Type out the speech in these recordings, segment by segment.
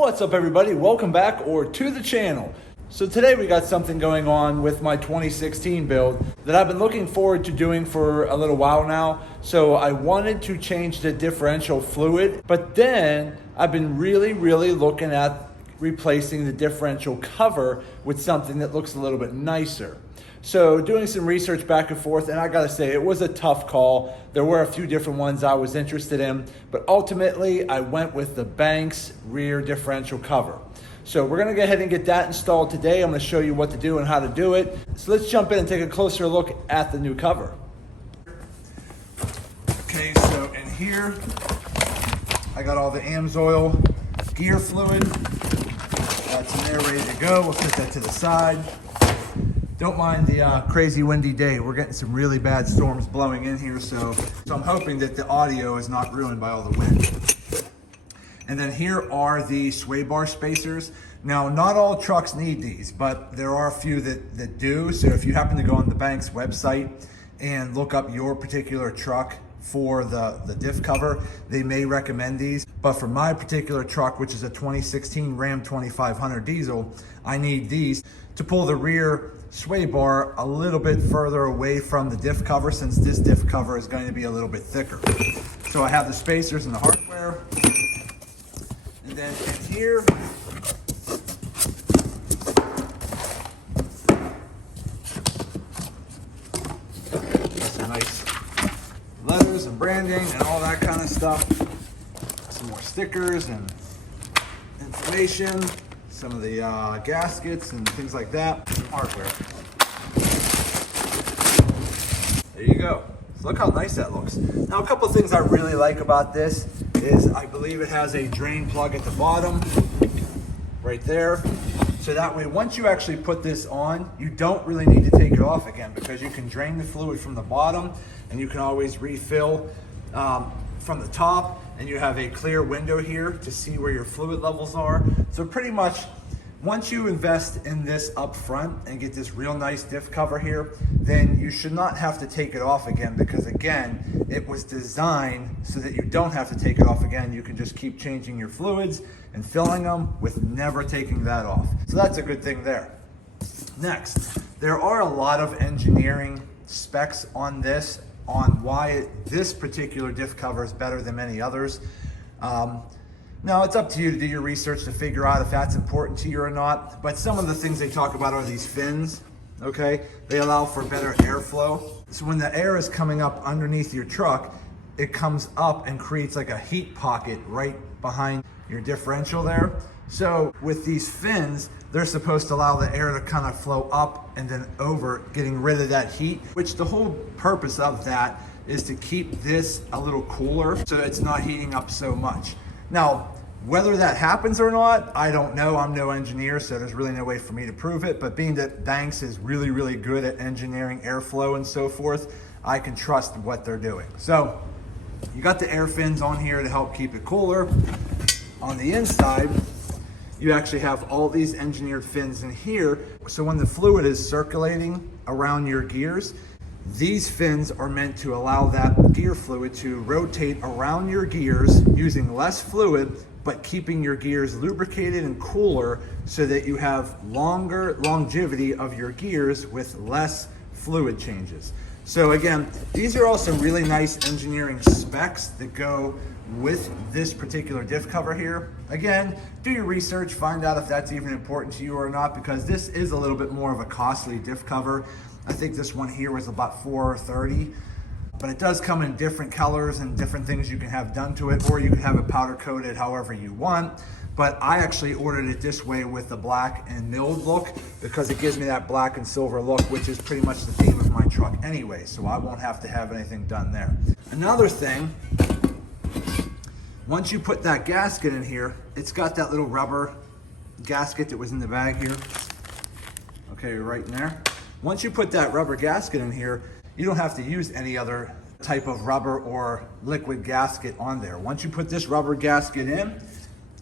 What's up everybody, welcome back or to the channel. So today we got something going on with my 2016 build that I've been looking forward to doing for a little while now. So I wanted to change the differential fluid, but then I've been really looking at replacing the differential cover with something that looks a little bit nicer. So doing some research back and forth, and I gotta say, it was a tough call. There were a few different ones I was interested in, but ultimately I went with the Banks rear differential cover. So we're gonna go ahead and get that installed today. I'm gonna show you what to do and how to do it. So let's jump in and take a closer look at the new cover. Okay, so in here, I got all the Amsoil gear fluid. That's in there, ready to go. We'll put that to the side. Don't mind the crazy windy day. We're getting some really bad storms blowing in here, so I'm hoping that the audio is not ruined by all the wind. And then here are the sway bar spacers. Now, not all trucks need these, but there are a few that do. So if you happen to go on the Banks website and look up your particular truck for the diff cover, they may recommend these. But for my particular truck, which is a 2016 Ram 2500 diesel, I need these to pull the rear sway bar a little bit further away from the diff cover, since this diff cover is going to be a little bit thicker. So I have the spacers and the hardware. And then in here, some nice letters and branding and all that kind of stuff. Some more stickers and information. Some of the gaskets and things like that, some hardware. There you go. So look how nice that looks. Now, a couple of things I really like about this is I believe it has a drain plug at the bottom, right there. So that way, once you actually put this on, you don't really need to take it off again, because you can drain the fluid from the bottom and you can always refill from the top, and you have a clear window here to see where your fluid levels are. So pretty much, once you invest in this up front and get this real nice diff cover here, then you should not have to take it off again, because again, it was designed so that you don't have to take it off again. You can just keep changing your fluids and filling them with never taking that off. So that's a good thing there. Next, there are a lot of engineering specs on this, on why this particular diff cover is better than many others. Now, it's up to you to do your research to figure out if that's important to you or not, but some of the things they talk about are these fins, okay? They allow for better airflow. So when the air is coming up underneath your truck, it comes up and creates like a heat pocket right behind your differential there. So with these fins, they're supposed to allow the air to kind of flow up and then over, getting rid of that heat, which the whole purpose of that is to keep this a little cooler so it's not heating up so much. Now, whether that happens or not, I don't know. I'm no engineer, so there's really no way for me to prove it. But being that Banks is really good at engineering airflow and so forth, I can trust what they're doing. So you got the air fins on here to help keep it cooler. On the inside, you actually have all these engineered fins in here. So when the fluid is circulating around your gears, these fins are meant to allow that gear fluid to rotate around your gears using less fluid, but keeping your gears lubricated and cooler so that you have longer longevity of your gears with less fluid changes. So again, these are all some really nice engineering specs that go with this particular diff cover here. Again, do your research, find out if that's even important to you or not, because this is a little bit more of a costly diff cover. I think this one here was about $430, but it does come in different colors and different things you can have done to it, or you can have it powder coated however you want. But I actually ordered it this way with the black and milled look, because it gives me that black and silver look, which is pretty much the theme of my truck anyway, so I won't have to have anything done there. Another thing, once you put that gasket in here, it's got that little rubber gasket that was in the bag here. Okay, right in there. Once you put that rubber gasket in here, you don't have to use any other type of rubber or liquid gasket on there. Once you put this rubber gasket in,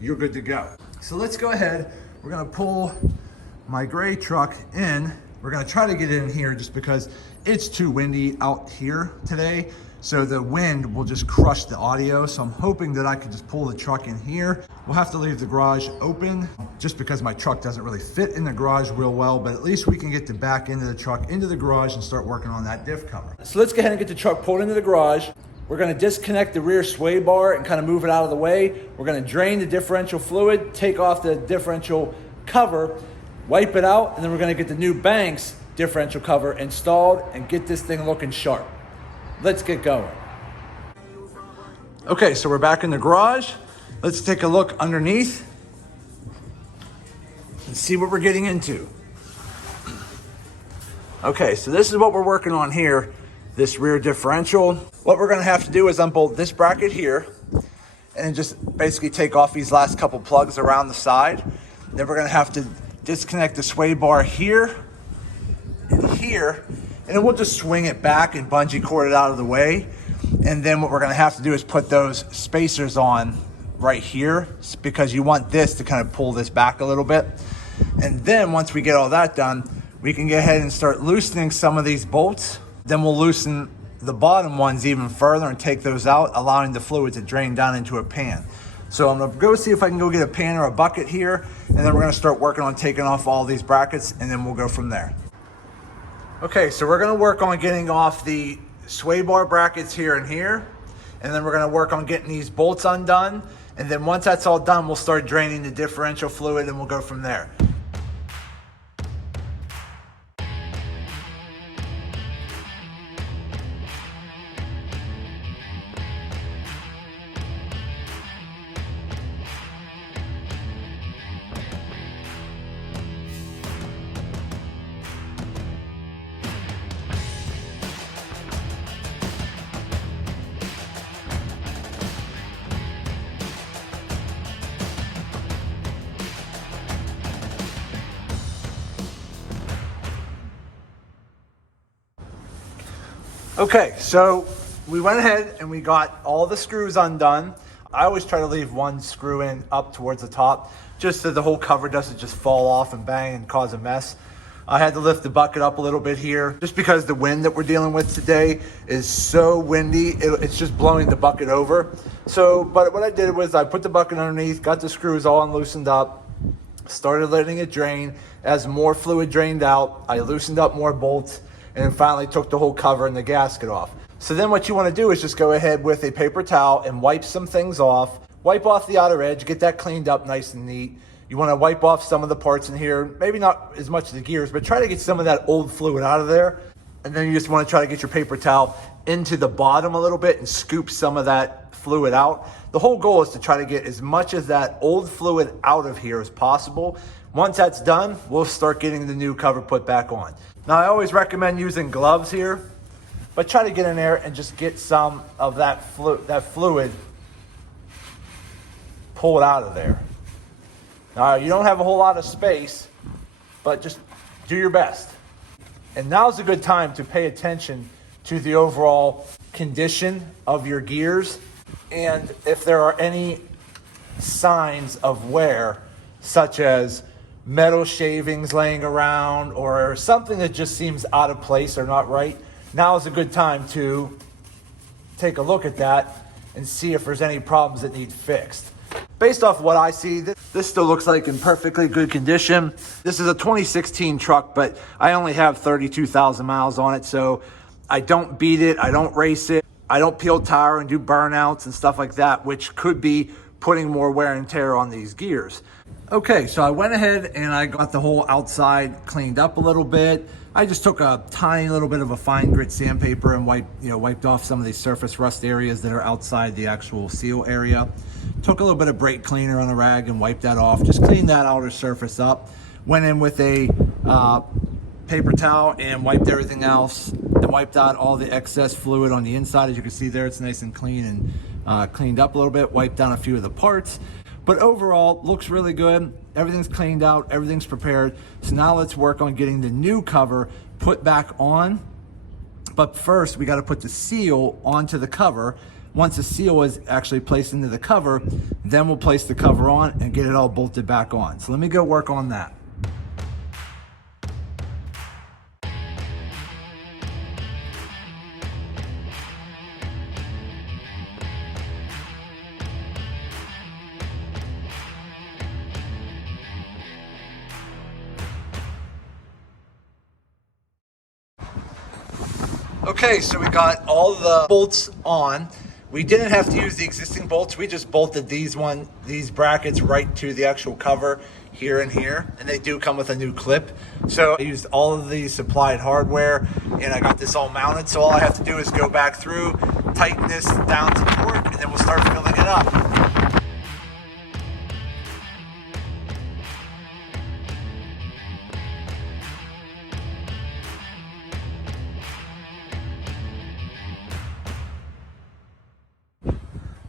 you're good to go. So let's go ahead. We're gonna pull my gray truck in. We're gonna try to get it in here just because it's too windy out here today. so the wind will just crush the audio. So I'm hoping that I can just pull the truck in here. We'll have to leave the garage open just because my truck doesn't really fit in the garage real well, but at least we can get the back end of the truck into the garage and start working on that diff cover. So let's go ahead and get the truck pulled into the garage. We're gonna disconnect the rear sway bar and kind of move it out of the way. We're gonna drain the differential fluid, take off the differential cover, wipe it out, and then we're gonna get the new Banks differential cover installed and get this thing looking sharp. Let's get going. Okay, so we're back in the garage. Let's take a look underneath and see what we're getting into. Okay, so this is what we're working on here, this rear differential. What we're gonna have to do is unbolt this bracket here and just basically take off these last couple plugs around the side. Then we're gonna have to disconnect the sway bar here and here, and then we'll just swing it back and bungee cord it out of the way. And then what we're gonna have to do is put those spacers on right here, because you want this to kind of pull this back a little bit. And then once we get all that done, we can go ahead and start loosening some of these bolts. Then we'll loosen the bottom ones even further and take those out, allowing the fluid to drain down into a pan. So I'm gonna go see if I can go get a pan or a bucket here, and then we're gonna start working on taking off all these brackets, and then we'll go from there. Okay, so we're gonna work on getting off the sway bar brackets here and here, and then we're gonna work on getting these bolts undone, and then once that's all done, we'll start draining the differential fluid and we'll go from there. Okay, so we went ahead and we got all the screws undone. I always try to leave one screw in up towards the top, just so the whole cover doesn't just fall off and bang and cause a mess. I had to lift the bucket up a little bit here, just because the wind that we're dealing with today is so windy, it's just blowing the bucket over. So, but what I did was I put the bucket underneath, got the screws all loosened up, started letting it drain. As more fluid drained out, I loosened up more bolts, and then finally took the whole cover and the gasket off. So then what you want to do is just go ahead with a paper towel and wipe some things off. Wipe off the outer edge, get that cleaned up nice and neat. You want to wipe off some of the parts in here, maybe not as much of the gears, but try to get some of that old fluid out of there. And then you just want to try to get your paper towel into the bottom a little bit and scoop some of that fluid out. The whole goal is to try to get as much of that old fluid out of here as possible. Once that's done, we'll start getting the new cover put back on. Now, I always recommend using gloves here, but try to get in there and just get some of that fluid pulled out of there. Now, you don't have a whole lot of space, but just do your best. And now's a good time to pay attention to the overall condition of your gears, and if there are any signs of wear, such as metal shavings laying around or something that just seems out of place or not right, now is a good time to take a look at that and see if there's any problems that need fixed. Based off what I see, this still looks like in perfectly good condition. This is a 2016 truck, but I only have 32,000 miles on it, so I don't beat it, I don't race it, I don't peel tire and do burnouts and stuff like that, which could be putting more wear and tear on these gears. Okay, so I went ahead and I got the whole outside cleaned up a little bit. I just took a tiny little bit of a fine grit sandpaper and wiped off some of these surface rust areas that are outside the actual seal area. Took a little bit of brake cleaner on the rag and wiped that off. Just cleaned that outer surface up. Went in with a paper towel and wiped everything else. Then wiped out all the excess fluid on the inside. As you can see there, it's nice and clean and cleaned up a little bit. Wiped down a few of the parts. But overall, looks really good. Everything's cleaned out, everything's prepared. So now let's work on getting the new cover put back on. But first, we gotta put the seal onto the cover. Once the seal is actually placed into the cover, then we'll place the cover on and get it all bolted back on. So let me go work on that. Okay, so we got all the bolts on. We didn't have to use the existing bolts. We just bolted these brackets right to the actual cover here and here, and they do come with a new clip. So I used all of the supplied hardware, and I got this all mounted. So all I have to do is go back through, tighten this down to torque, and then we'll start filling it up.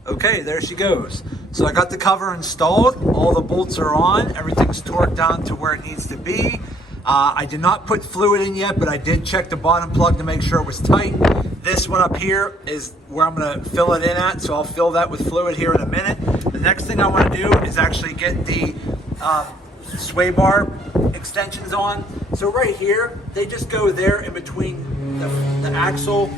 Okay, there she goes. So I got the cover installed, all the bolts are on, everything's torqued down to where it needs to be. I did not put fluid in yet, but I did check the bottom plug to make sure it was tight. This one up here is where I'm gonna fill it in at, so I'll fill that with fluid here in a minute. The next thing I wanna do is actually get the sway bar extensions on. So right here, they just go there in between the axle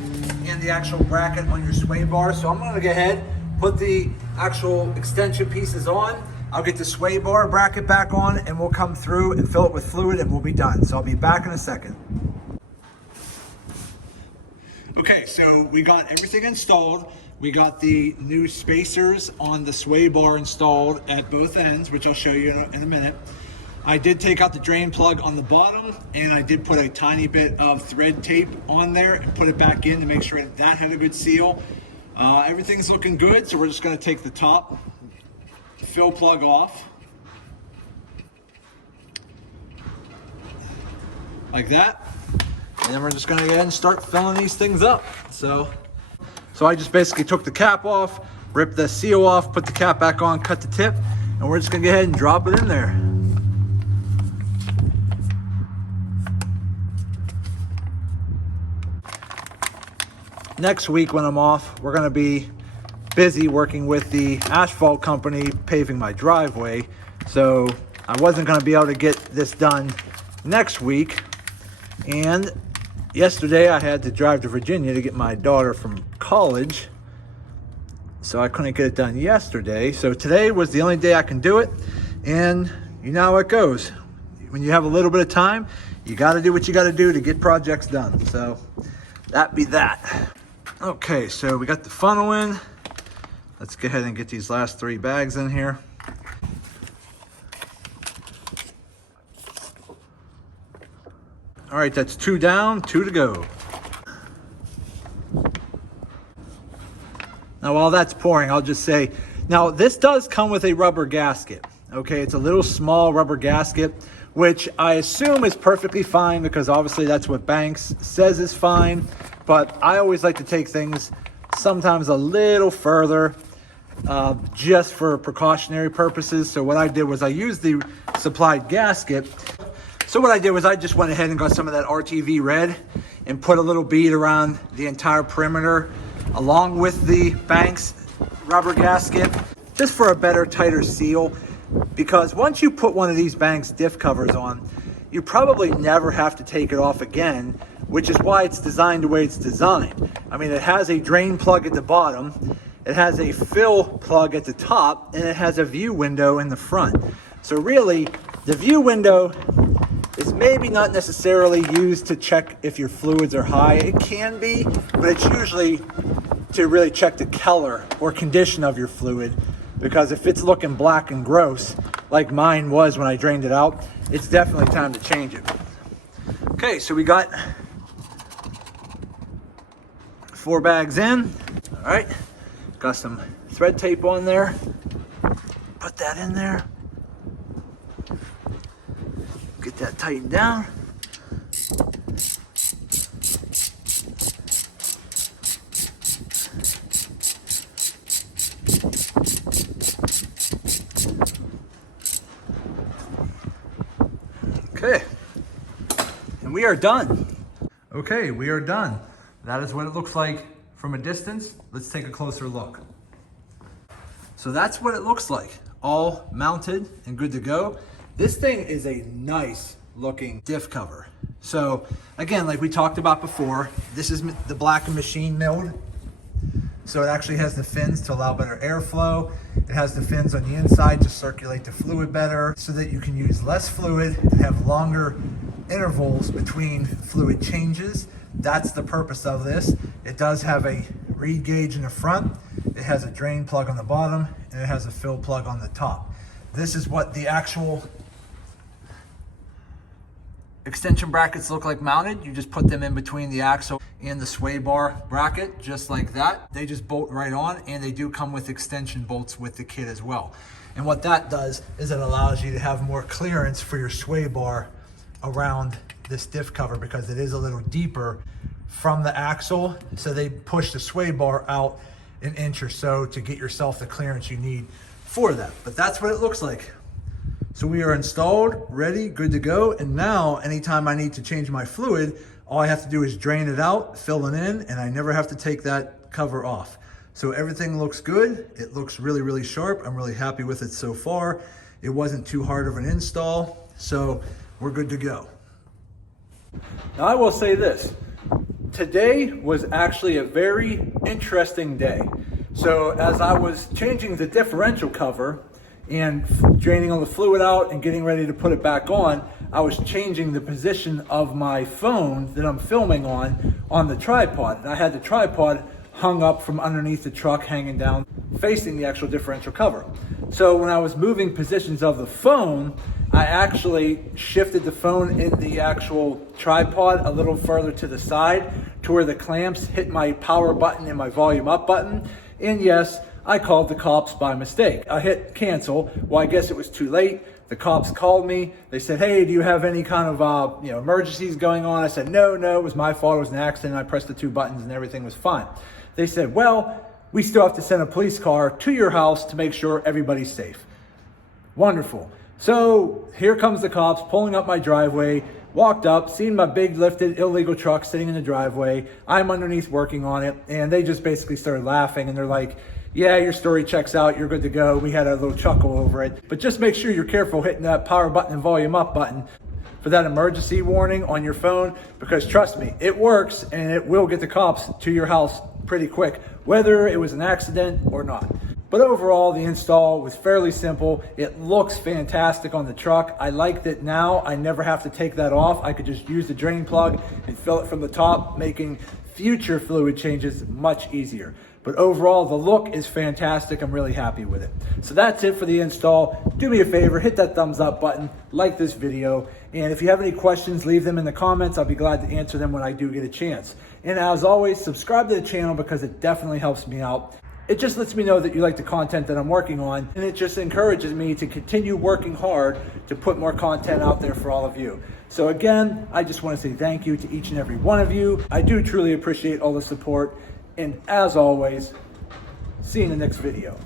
and the actual bracket on your sway bar. So I'm gonna go ahead, put the actual extension pieces on. I'll get the sway bar bracket back on, and we'll come through and fill it with fluid, and we'll be done. So I'll be back in a second. Okay, so we got everything installed. We got the new spacers on the sway bar installed at both ends, which I'll show you in a minute. I did take out the drain plug on the bottom, and I did put a tiny bit of thread tape on there and put it back in to make sure that had a good seal. Everything's looking good, so we're just gonna take the top fill plug off. Like that. And then we're just gonna go ahead and start filling these things up. So I just basically took the cap off, ripped the seal off, put the cap back on, cut the tip, and we're just gonna go ahead and drop it in there. Next week when I'm off, we're gonna be busy working with the asphalt company paving my driveway. So I wasn't gonna be able to get this done next week. And yesterday I had to drive to Virginia to get my daughter from college. So I couldn't get it done yesterday. So today was the only day I can do it. And you know how it goes. When you have a little bit of time, you gotta do what you gotta do to get projects done. So that be that. Okay, so we got the funnel in. Let's go ahead and get these last 3 bags in here. All right, that's 2 down, 2 to go. Now, while that's pouring, I'll just say, now this does come with a rubber gasket. Okay, it's a little small rubber gasket, which I assume is perfectly fine because obviously that's what Banks says is fine. But I always like to take things sometimes a little further, just for precautionary purposes. So what I did was I used the supplied gasket. So what I did was I just went ahead and got some of that RTV red and put a little bead around the entire perimeter along with the Banks rubber gasket, just for a better, tighter seal. Because once you put one of these Banks diff covers on, you probably never have to take it off again, which is why it's designed the way it's designed. I mean, it has a drain plug at the bottom, it has a fill plug at the top, and it has a view window in the front. So really, the view window is maybe not necessarily used to check if your fluids are high. It can be, but it's usually to really check the color or condition of your fluid, because if it's looking black and gross, like mine was when I drained it out, it's definitely time to change it. Okay, so we got 4 bags in. All right, got some thread tape on there. Put that in there. Get that tightened down. Okay, and we are done. Okay, we are done. That is what it looks like from a distance. Let's take a closer look. So that's what it looks like, all mounted and good to go. This thing is a nice looking diff cover. So again, like we talked about before, this is the black machine milled. So it actually has the fins to allow better airflow. It has the fins on the inside to circulate the fluid better so that you can use less fluid and have longer intervals between fluid changes. That's the purpose of this. It does have a reed gauge in the front, it has a drain plug on the bottom, and it has a fill plug on the top. This is what the actual extension brackets look like mounted. You just put them in between the axle and the sway bar bracket, just like that. They just bolt right on, and they do come with extension bolts with the kit as well. And what that does is it allows you to have more clearance for your sway bar around this diff cover, because it is a little deeper from the axle. So they push the sway bar out an inch or so to get yourself the clearance you need for that. But that's what it looks like. So we are installed, ready, good to go. And now anytime I need to change my fluid, all I have to do is drain it out, fill it in, and I never have to take that cover off. So everything looks good. It looks really, really sharp. I'm really happy with it so far. It wasn't too hard of an install, so we're good to go. Now I will say this, today was actually a very interesting day. So as I was changing the differential cover and draining all the fluid out and getting ready to put it back on, I was changing the position of my phone that I'm filming on the tripod. And I had the tripod hung up from underneath the truck, hanging down, facing the actual differential cover. So when I was moving positions of the phone, I actually shifted the phone in the actual tripod a little further to the side to where the clamps hit my power button and my volume up button. And yes, I called the cops by mistake. I hit cancel. Well, I guess it was too late. The cops called me. They said, hey, do you have any kind of emergencies going on? I said, no, it was my fault. It was an accident. I pressed the two buttons and everything was fine. They said, well, we still have to send a police car to your house to make sure everybody's safe. Wonderful. So here comes the cops pulling up my driveway, walked up, seen my big lifted illegal truck sitting in the driveway. I'm underneath working on it, and they just basically started laughing, and they're like, yeah, your story checks out, you're good to go. We had a little chuckle over it, but just make sure you're careful hitting that power button and volume up button for that emergency warning on your phone, because trust me, it works, and it will get the cops to your house pretty quick, whether it was an accident or not. But overall, the install was fairly simple. It looks fantastic on the truck. I like that now I never have to take that off. I could just use the drain plug and fill it from the top, making future fluid changes much easier. But overall, the look is fantastic. I'm really happy with it. So that's it for the install. Do me a favor, hit that thumbs up button, like this video, and if you have any questions, leave them in the comments. I'll be glad to answer them when I do get a chance. And as always, subscribe to the channel because it definitely helps me out. It just lets me know that you like the content that I'm working on, and it just encourages me to continue working hard to put more content out there for all of you. So again, I just want to say thank you to each and every one of you. I do truly appreciate all the support, and as always, see you in the next video.